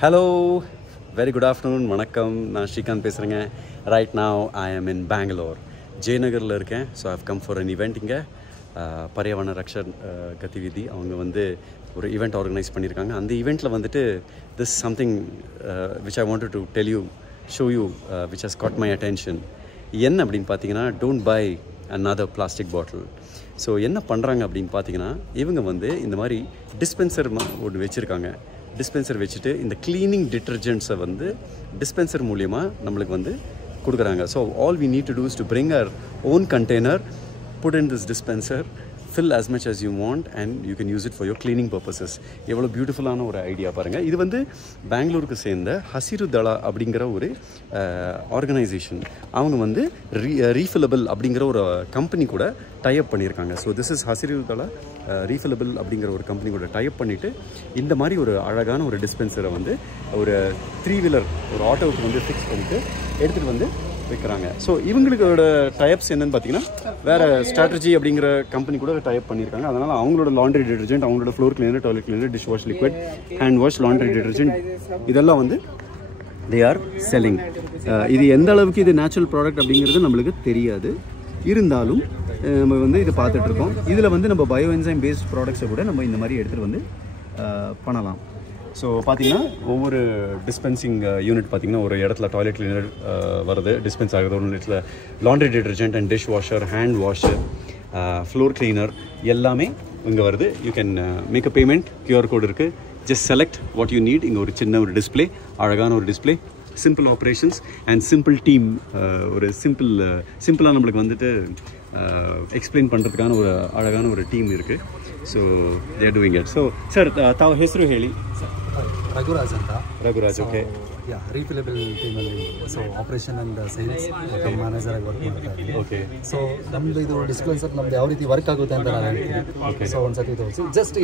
Hello, very good afternoon. வணக்கம், நான் ஸ்ரீகாந்த் பேசுகிறேங்க. Right now I am in Bangalore. ஜெயநகரில் இருக்கேன். So I have come for an event இங்கே. பர்யாவரண ரக்ஷன் கதிவிதி அவங்க வந்து ஒரு ஈவெண்ட் ஆர்கனைஸ் பண்ணியிருக்காங்க. அந்த ஈவெண்ட்டில் வந்துட்டு this something which I wanted to tell you, show you, which has caught my attention. என்ன அப்படின்னு பார்த்தீங்கன்னா, don't buy another plastic bottle. So என்ன பண்ணுறாங்க அப்படின்னு பார்த்தீங்கன்னா, இவங்க வந்து இந்த மாதிரி டிஸ்பென்சர் ஒன்று வச்சுருக்காங்க. டிஸ்பென்சர் வச்சுட்டு இந்த க்ளீனிங் டிட்டர்ஜென்ட்ஸை வந்து டிஸ்பென்சர் மூலிமா நம்மளுக்கு வந்து கொடுக்குறாங்க. So all we need to do is to bring our own container, put in this dispenser, fill as much as you want and you can use it for your cleaning purposes. எவ்வளோ பியூட்டிஃபுல்லான ஒரு idea பாருங்கள். இது வந்து பெங்களூருக்கு சேர்ந்த ஹசிரு தலா அப்படிங்கிற ஒரு ஆர்கனைசேஷன். அவங்க வந்து ரீஃபில்லபிள் அப்படிங்கிற ஒரு கம்பெனி கூட டைப் பண்ணியிருக்காங்க. ஸோ திஸ் இஸ் ஹசிரு தலா ரீஃபில்லபிள் அப்படிங்கிற ஒரு கம்பெனி கூட டைப் பண்ணிவிட்டு இந்த மாதிரி ஒரு அழகான ஒரு டிஸ்பென்சரை வந்து ஒரு 3-வீலர் ஒரு ஆட்டோவுக்கு வந்து ஃபிக்ஸ் பண்ணிவிட்டு எடுத்துகிட்டு வந்து வைக்கிறாங்க. ஸோ இவங்களோட டைப்ஸ் என்னன்னு பார்த்தீங்கன்னா, வேறு ஸ்ட்ராட்டஜி அப்படிங்கிற கம்பெனி கூட டைப் பண்ணியிருக்காங்க. அதனால் அவங்களோட லாண்ட்ரி டிட்டர்ஜென்ட், அவங்களோட floor cleaner, toilet cleaner, dish wash liquid, hand wash, laundry detergent இதெல்லாம் வந்து தே ஆர் செல்லிங். இது எந்த அளவுக்கு இது நேச்சுரல் ப்ராடக்ட் அப்படிங்கிறது நம்மளுக்கு தெரியாது. இருந்தாலும் நம்ம வந்து இதை பார்த்துட்ருக்கோம். இதில் வந்து நம்ம பயோ என்சைம் பேஸ்ட் ப்ராடக்ட்ஸை கூட நம்ம இந்த மாதிரி எடுத்துகிட்டு வந்து பண்ணலாம். ஸோ பார்த்தீங்கன்னா, ஒவ்வொரு டிஸ்பென்சிங் யூனிட் பார்த்தீங்கன்னா, ஒரு இடத்துல டாய்லெட் கிளீனர் வருது, டிஸ்பென்ஸ் ஆகுது. ஒரு இடத்துல laundry detergent and dish washer, hand washer, floor cleaner எல்லாமே இங்கே வருது. You can make a payment. QR code இருக்குது. Just select what you need. இங்கே ஒரு சின்ன ஒரு டிஸ்பிளே, அழகான ஒரு display, simple operations and simple team. ஒரு சிம்பிளாக நம்மளுக்கு வந்துட்டு எக்ஸ்பிளைன் பண்ணுறதுக்கான ஒரு அழகான ஒரு டீம் இருக்குது. So they are doing it. So sir, ತಾವು ಹೆಸರು ಹೇಳಿ. ರಘುರಾಜ್ ಅಂತ. ರಘುರಾಜ್, ಓಕೆ. ಯಾ, ರೀಫಿಲಬಲ್ ಟೀಮಲ್ಲಿ so operation and sales manager ಆಗಿ ವರ್ಕ್ ಮಾಡ್ತಾ ಇದ್ದೀನಿ. ಓಕೆ. ಸೊ ನಮ್ಮದು ಇದು ಡಿಸ್ಪೆನ್ಸರ್ ನಮ್ದು ಯಾವ ರೀತಿ ವರ್ಕ್ ಆಗುತ್ತೆ ಅಂತ ನಾನು ಹೇಳ್ತೀನಿ. ಓಕೆ. ಸೊ ಒಂದು ಸತಿ ತೋರಿಸಿ. ಜಸ್ಟ್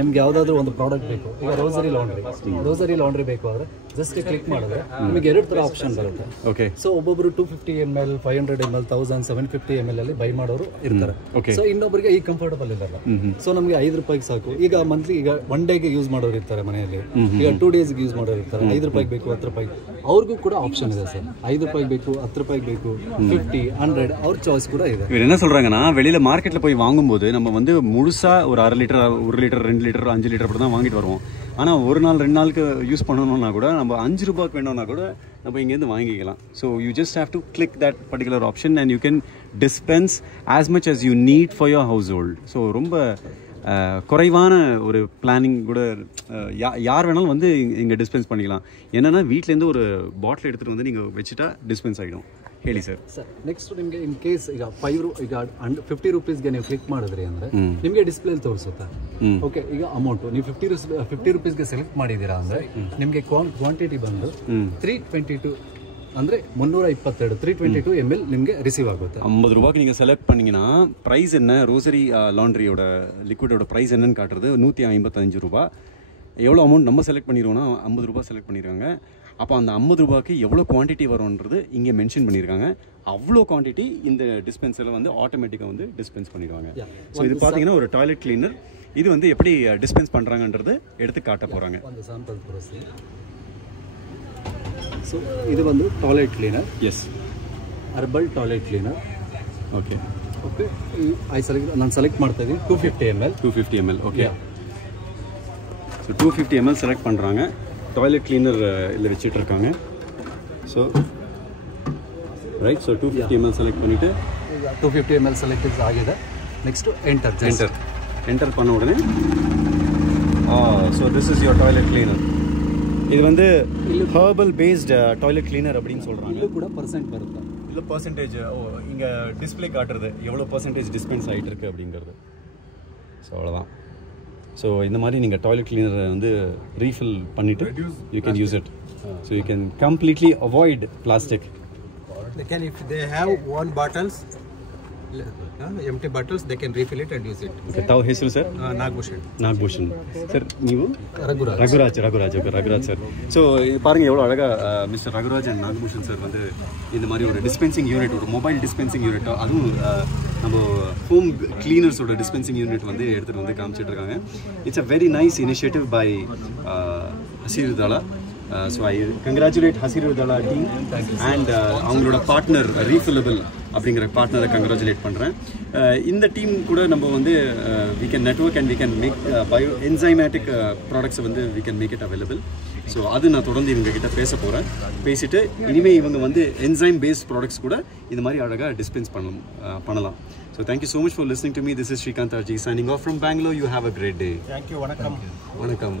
ನಿಮ್ಗೆ ಯಾವುದಾದ್ರೂ ಒಂದು ಪ್ರಾಡಕ್ಟ್ ಬೇಕು, ಈಗ ರೋಸರಿ ಲಾಂಡ್ರಿ ಬೇಕು ಅಂದರೆ ಜಸ್ಟ್ ಕ್ಲಿಕ್ ಮಾಡಿದ್ರೆ ನಿಮಗೆ 2 ಥರ ಆಪ್ಷನ್ ಬರುತ್ತೆ. ಓಕೆ. ಸೊ ಒಬ್ಬೊಬ್ಬರು 250 ml, 500 ml, 1000, 750 ml ಅಲ್ಲಿ ಬೈ ಮಾಡೋರು ಇರ್ತಾರೆ. ಸೊ ಇನ್ನೊಬ್ಬರಿಗೆ ಈ ಕಂಫರ್ಟಬಲ್ ಇರಲ್ಲ. ಸೊ ನಮಗೆ ₹5 ಸಾಕು. ಈಗ ಮಂತ್ಲಿ, ಈಗ 1 ಡೇಗೆ ಯೂಸ್ ಮಾಡೋರು ಇರ್ತಾರೆ ಮನೆಯಲ್ಲಿ, ಈಗ 2 ಡೇಸ್ಗೆ ಯೂಸ್ ಮಾಡೋರು ಇರ್ತಾರೆ. ₹5 ಬೇಕು, ₹10 ಅವ್ರಿಗೂ ಕೂಡ ಆಪ್ಷನ್ ಇದೆ ಸರ್. ₹5 ಬೇಕು, ₹10 ಬೇಕು, 50, 100 ಅವ್ರ சாய்ஸ் கூட ಇದೆ. இவர் என்ன சொல்றாங்கன்னா, வெளியில மார்க்கெட்ல போய் வாங்கும்போது நம்ம வந்து முழுசா ஒரு 1/2 லிட்டர், 1 லிட்டர், 2 லிட்டர், 5 லிட்டர் அப்படி தான் வாங்கிட்டு வருவோம். ஆனால் ஒரு நாள் 2 நாளுக்கு யூஸ் பண்ணணும்னா கூட நம்ம ₹5 வேணும்னா கூட நம்ம இங்கேருந்து வாங்கிக்கலாம். So you just have to click that particular option and you can dispense as much as you need for your house hold. So ரொம்ப குறைவான ஒரு பிளானிங் கூட யார் வேணாலும் வந்து இங்கே டிஸ்பென்ஸ் பண்ணிக்கலாம். என்னென்னா, வீட்டிலேருந்து ஒரு பாட்டில் எடுத்துகிட்டு வந்து நீங்கள் வச்சுட்டா டிஸ்பென்ஸ் ஆகிடும். ಹೇಳಿ ಸರ್. ಸರ್, ನೆಕ್ಸ್ಟ್ ನಿಮಗೆ ಇನ್ ಕೇಸ್ ಈಗ ₹50 ನೀವು ಕ್ಲಿಕ್ ಮಾಡಿದ್ರಿ ಅಂದ್ರೆ ನಿಮಗೆ ಡಿಸ್ಪ್ಲೇ ತೋರಿಸುತ್ತೆ. ಓಕೆ, ಈಗ ಅಮೌಂಟ್ ನೀವು ₹50 ಸೆಲೆಕ್ಟ್ ಮಾಡಿದೀರಾ ಅಂದ್ರೆ ನಿಮಗೆ ಕ್ವಾಂಟಿಟಿ ಬಂದು 322 ಅಂದರೆ 322 322 ml ನಿಮಗೆ ರಿಸೀವ್ ಆಗುತ್ತೆ. ₹50 நீங்கள் செலக்ட் பண்ணிங்கன்னா ப்ரைஸ் என்ன, ரோசரி லாண்ட்ரியோட லிக்விடோட ப்ரைஸ் என்னன்னு காட்டுறது ₹155. எவ்வளோ அமௌண்ட் நம்ம செலக்ட் பண்ணிடுவோம்னா ₹50 செலக்ட் பண்ணிடுவாங்க. அப்போ அந்த ₹50க்கு எவ்வளோ குவான்டிட்டி வரும்ன்றது இங்கே மென்ஷன் பண்ணியிருக்காங்க. அவ்வளோ குவான்டிட்டி இந்த டிஸ்பென்சரில் வந்து ஆட்டோமேட்டிக்காக வந்து டிஸ்பென்ஸ் பண்ணிடுவாங்க. ஸோ இது பார்த்தீங்கன்னா ஒரு டாய்லெட் கிளீனர். இது வந்து எப்படி டிஸ்பென்ஸ் பண்ணுறாங்கன்றது எடுத்து காட்ட போகிறாங்க. ಒಂದು சாம்பிள் ತೋರಿಸಿ. ಸೊ ಇದು ಒಂದು toilet cleaner. Yes, herbal toilet cleaner. Okay. Okay, ನಾನು ಸೆಲೆಕ್ಟ್ ಮಾಡ್ತಾ ಇದ್ದೀನಿ 250 ml. 250 ml, okay. So 250 ml select பண்ணுறாங்க. டாய்லெட் கிளீனர் இதில் வச்சுட்டு இருக்காங்க. So right, so 250 ml select பண்ணிவிட்டு 250 ml செலக்ட் ಆಗಿದೆ. ನೆಕ್ಸ್ಟ್ ಎಂಟರ್ பண்ண உடனே so this is your toilet cleaner. இது வந்து ஹர்பல் பேஸ்ட் டாய்லெட் கிளீனர் அப்படின்னு சொல்கிறாங்க. ಇಲ್ಲೂ ಕೂಡ ಪರ್ಸೆಂಟ್ ಬರುತ್ತೆ. இல்லை பர்சன்டேஜ் இங்கே டிஸ்பிளே காட்டுறது எவ்வளோ பர்சன்டேஜ் டிஸ்பென்ஸ் ஆகிட்டு இருக்குது அப்படிங்கிறது. ஸோ அவ்வளோதான். ஸோ இந்த மாதிரி நீங்கள் டாய்லெட் கிளீனரை வந்து ரீஃபில் பண்ணிவிட்டு you can use it. So you can completely avoid plastic. If they have one bottles, empty bottles, they can refill it and use it. Okay, ತಾವು ಹೆಸರು ಸರ್? ನಾಗಭೂಷಣ್ ಸರ್. ನೀವು? Raghuraj. Okay, Raghuraj sir. So பாருங்கள் எவ்வளோ அழகாக mister Raghuraj and Nagabhushan sir வந்து இந்த மாதிரி ஒரு டிஸ்பென்சிங் யூனிட், ஒரு மொபைல் டிஸ்பென்சிங் யூனிட், அதுவும் நம்ம ஹோம் கிளீனர்ஸோட டிஸ்பென்சிங் யூனிட் வந்து எடுத்துகிட்டு வந்து காமிச்சிட்டு இருக்காங்க. It's a very nice initiative by Hasiru Dala. So I congratulate Hasiru Dala team and அவங்களோட பார்ட்னர் ரீஃபில்லபிள் அப்படிங்கிற பார்ட்னரை கங்க்ராச்சுலேட் பண்ணுறேன். இந்த டீம் கூட நம்ம வந்து we can network and we can make bio enzymatic ப்ராடக்ட்ஸை வந்து we can make it available. So அது நான் தொடர்ந்து இவங்ககிட்ட பேச போகிறேன். பேசிட்டு இனிமேல் இவங்க வந்து என்சைம் பேஸ்ட் ப்ராடக்ட்ஸ் கூட இந்த மாதிரி அழகாக டிஸ்பென்ஸ் பண்ணலாம். So thank you so much for listening to me. This is Shrekanth signing off from Bangalore. You have a great day. Thank you. Vanakkam. Vanakkam.